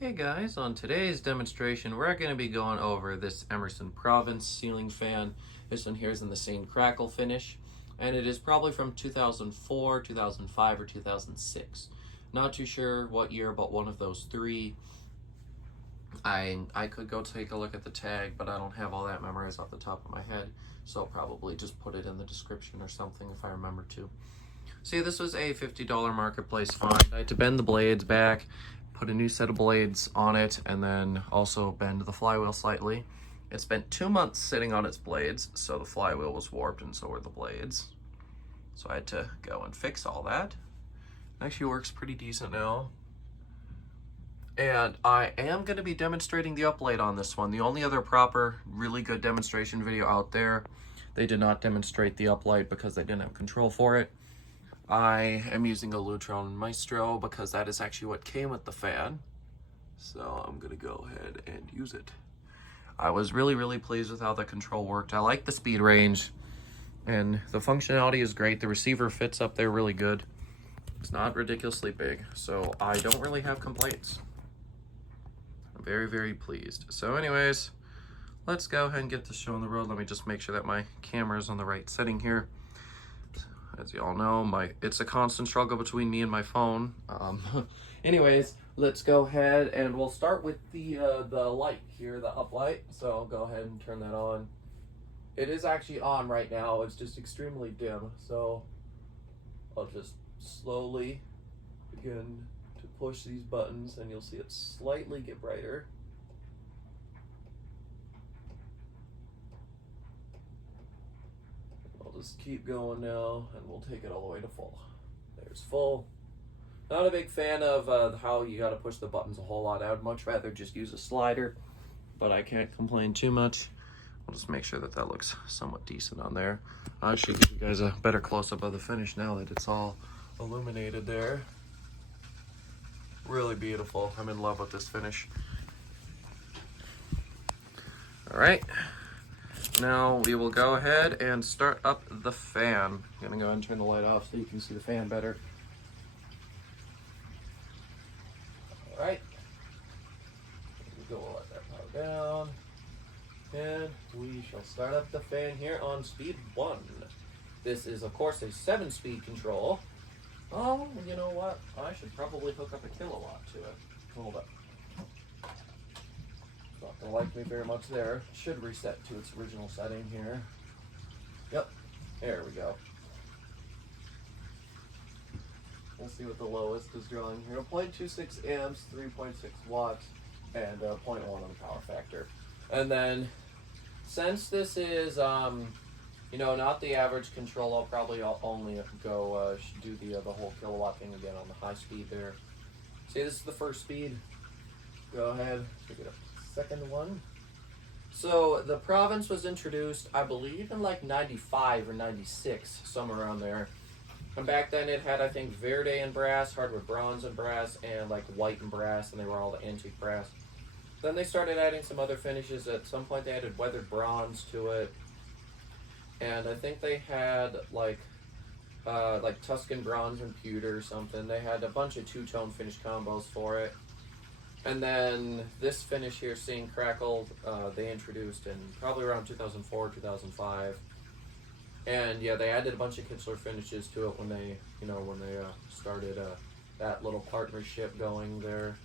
Hey guys, on today's demonstration we're going to be going over this Emerson Provence ceiling fan. This one here is in the same crackle finish, and it is probably from 2004, 2005, or 2006. Not too sure what year, but one of those three. I could go take a look at the tag, but I don't have all that memorized off the top of my head, so I'll probably just put it in the description or something if I remember to. See, this was a $50 marketplace find. I had to bend the blades back, put a new set of blades on it, and then also bend the flywheel slightly. It spent 2 months sitting on its blades, so the flywheel was warped and so were the blades. So I had to go and fix all that. It actually works pretty decent now. And I am going to be demonstrating the uplight on this one. The only other proper, really good demonstration video out there, they did not demonstrate the uplight because they didn't have control for it. I am using a Lutron Maestro because that is actually what came with the fan. So I'm going to go ahead and use it. I was really pleased with how the control worked. I like the speed range and the functionality is great. The receiver fits up there really good. It's not ridiculously big, so I don't really have complaints. I'm very pleased. So anyways, let's go ahead and get this show on the road. Let me just make sure that my camera is on the right setting here. As you all know, it's a constant struggle between me and my phone. Anyways, let's go ahead and we'll start with the light here, the uplight. So I'll go ahead and turn that on. It is actually on right now. It's just extremely dim. So I'll just slowly begin to push these buttons and you'll see it slightly get brighter. Just keep going now and we'll take it all the way to full. There's full. Not a big fan of how you got to push the buttons a whole lot. I would much rather just use a slider, but I can't complain too much. I'll just make sure that that looks somewhat decent on there. I should give you guys a better close-up of the finish now that it's all illuminated there. Really beautiful. I'm in love with this finish. All right. Now we will go ahead and start up the fan. I'm gonna go ahead and turn the light off so you can see the fan better. All right, we'll let that power down, and we shall start up the fan here on speed 1. This is of course a 7-speed control. Oh, you know what? I should probably hook up a kilowatt to it. Hold up. Not gonna like me very much there. Should reset to its original setting here. Yep, there we go. We'll see what the lowest is drawing here. 0.26 amps, 3.6 watts, and 0.1 on the power factor. And then, since this is, not the average control, I'll probably only go do the whole kilowatt thing again on the high speed there. See, this is the first speed. Go ahead, pick it up. Second one. So the Provence was introduced, I believe, in like 95 or 96, somewhere around there. And back then it had, I think, Verde and brass, hardwood bronze and brass, and like white and brass, and they were all the antique brass. Then they started adding some other finishes. At some point they added weathered bronze to it. And I think they had like Tuscan bronze and pewter or something. They had a bunch of two-tone finish combos for it. And then this finish here, seeing crackled, they introduced in probably around 2004, 2005. And yeah, they added a bunch of Kitzler finishes to it when they started that little partnership going there.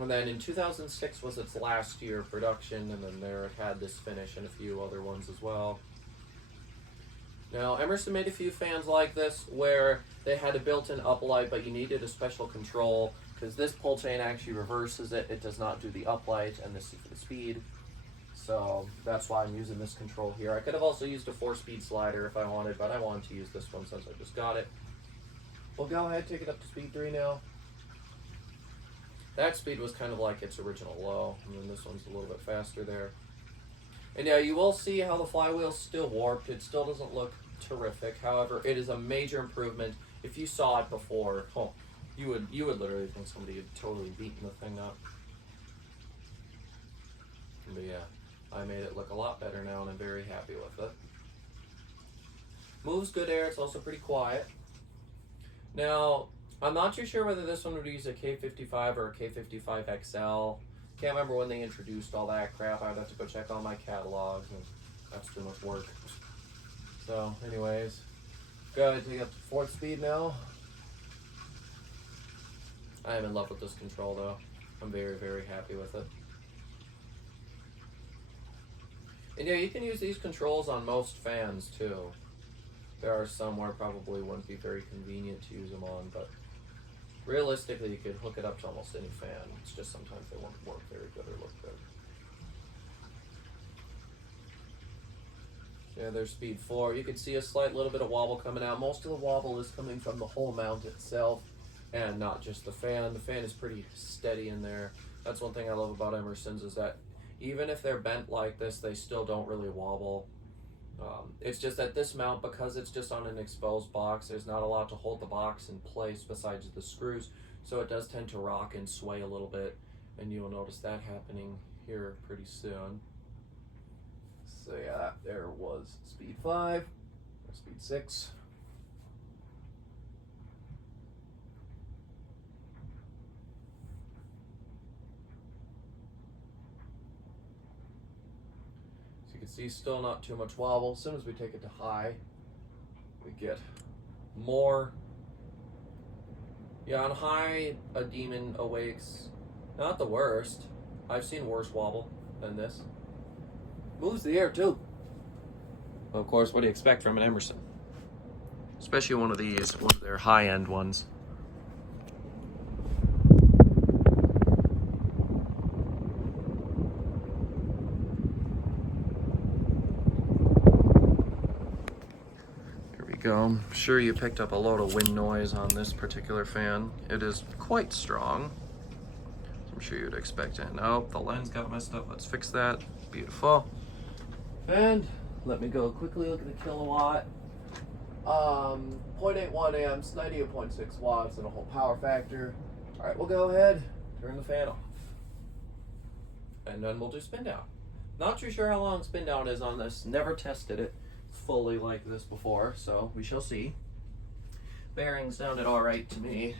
And then in 2006 was its last year of production, and then there it had this finish and a few other ones as well. Now, Emerson made a few fans like this where they had a built-in uplight, but you needed a special control because this pull chain actually reverses it. It does not do the uplight, and this is for the speed. So that's why I'm using this control here. I could have also used a 4-speed slider if I wanted, but I wanted to use this one since I just got it. We'll go ahead and take it up to speed 3 now. That speed was kind of like its original low, and then this one's a little bit faster there. And yeah, you will see how the flywheel's still warped. It still doesn't look terrific. However, it is a major improvement. If you saw it before, you would literally think somebody had totally beaten the thing up. But yeah, I made it look a lot better now, and I'm very happy with it. Moves good air. It's also pretty quiet. Now, I'm not too sure whether this one would use a K55 or a K55 XL. Can't remember when they introduced all that crap. I'd have to go check all my catalogs, and that's too much work. So, anyways, go ahead and take up to 4th speed now. I am in love with this control, though. I'm very, very happy with it. And yeah, you can use these controls on most fans, too. There are some where it probably wouldn't be very convenient to use them on, but realistically, you could hook it up to almost any fan. It's just sometimes they won't work very good or look good. Yeah, there's speed 4. You can see a slight little bit of wobble coming out. Most of the wobble is coming from the whole mount itself and not just the fan. The fan is pretty steady in there. That's one thing I love about Emerson's, is that even if they're bent like this, they still don't really wobble. It's just that this mount, because it's just on an exposed box, there's not a lot to hold the box in place besides the screws, so it does tend to rock and sway a little bit, and you'll notice that happening here pretty soon. So yeah, there was speed 5, speed 6. So you can see still not too much wobble. As soon as we take it to high, we get more. Yeah, on high, a demon awakes. Not the worst. I've seen worse wobble than this. Moves the air too. Of course, what do you expect from an Emerson? Especially one of these, one of their high-end ones. Here we go. I'm sure you picked up a load of wind noise on this particular fan. It is quite strong. I'm sure you'd expect it. Nope, the lens got messed up. Let's fix that. Beautiful. And let me go quickly look at the kilowatt. 0.81 amps, 98.6 watts, and a whole power factor. All right, we'll go ahead, turn the fan off. And then we'll do spin down. Not too sure how long spin down is on this. Never tested it fully like this before, so we shall see. Bearings sounded all right to me.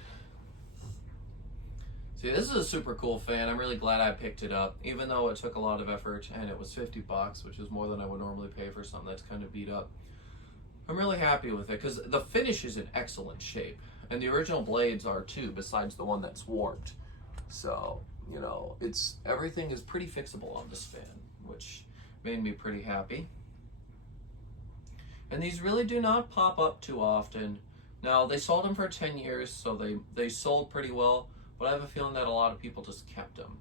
See, this is a super cool fan. I'm really glad I picked it up, even though it took a lot of effort and it was $50, which is more than I would normally pay for something that's kind of beat up. I'm really happy with it because the finish is in excellent shape, and the original blades are too, besides the one that's warped. So, you know, everything is pretty fixable on this fan, which made me pretty happy. And these really do not pop up too often. Now, they sold them for 10 years, so they sold pretty well. But I have a feeling that a lot of people just kept them,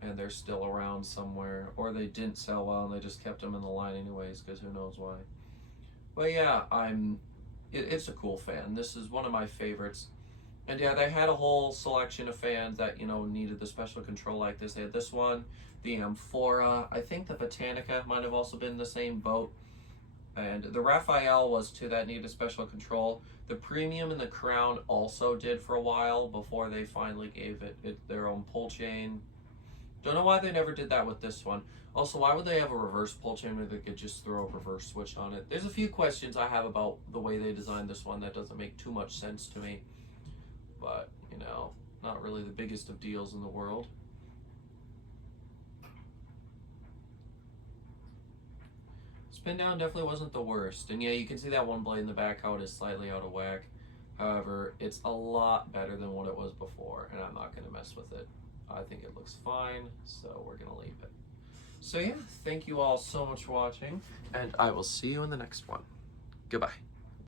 and they're still around somewhere, or they didn't sell well and they just kept them in the line anyways, because who knows why. But yeah, it's a cool fan. This is one of my favorites. And yeah, they had a whole selection of fans that, you know, needed the special control like this. They had this one, the Amphora. I think the Botanica might have also been in the same boat. And the Raphael was too, that needed special control. The Premium and the Crown also did for a while before they finally gave it their own pull chain. Don't know why they never did that with this one. Also, why would they have a reverse pull chain where they could just throw a reverse switch on it? There's a few questions I have about the way they designed this one that doesn't make too much sense to me. But, you know, not really the biggest of deals in the world. Spin down definitely wasn't the worst. And yeah, you can see that one blade in the back, how it is slightly out of whack. However, it's a lot better than what it was before, and I'm not going to mess with it. I think it looks fine, so we're going to leave it. So yeah, thank you all so much for watching, and I will see you in the next one. Goodbye.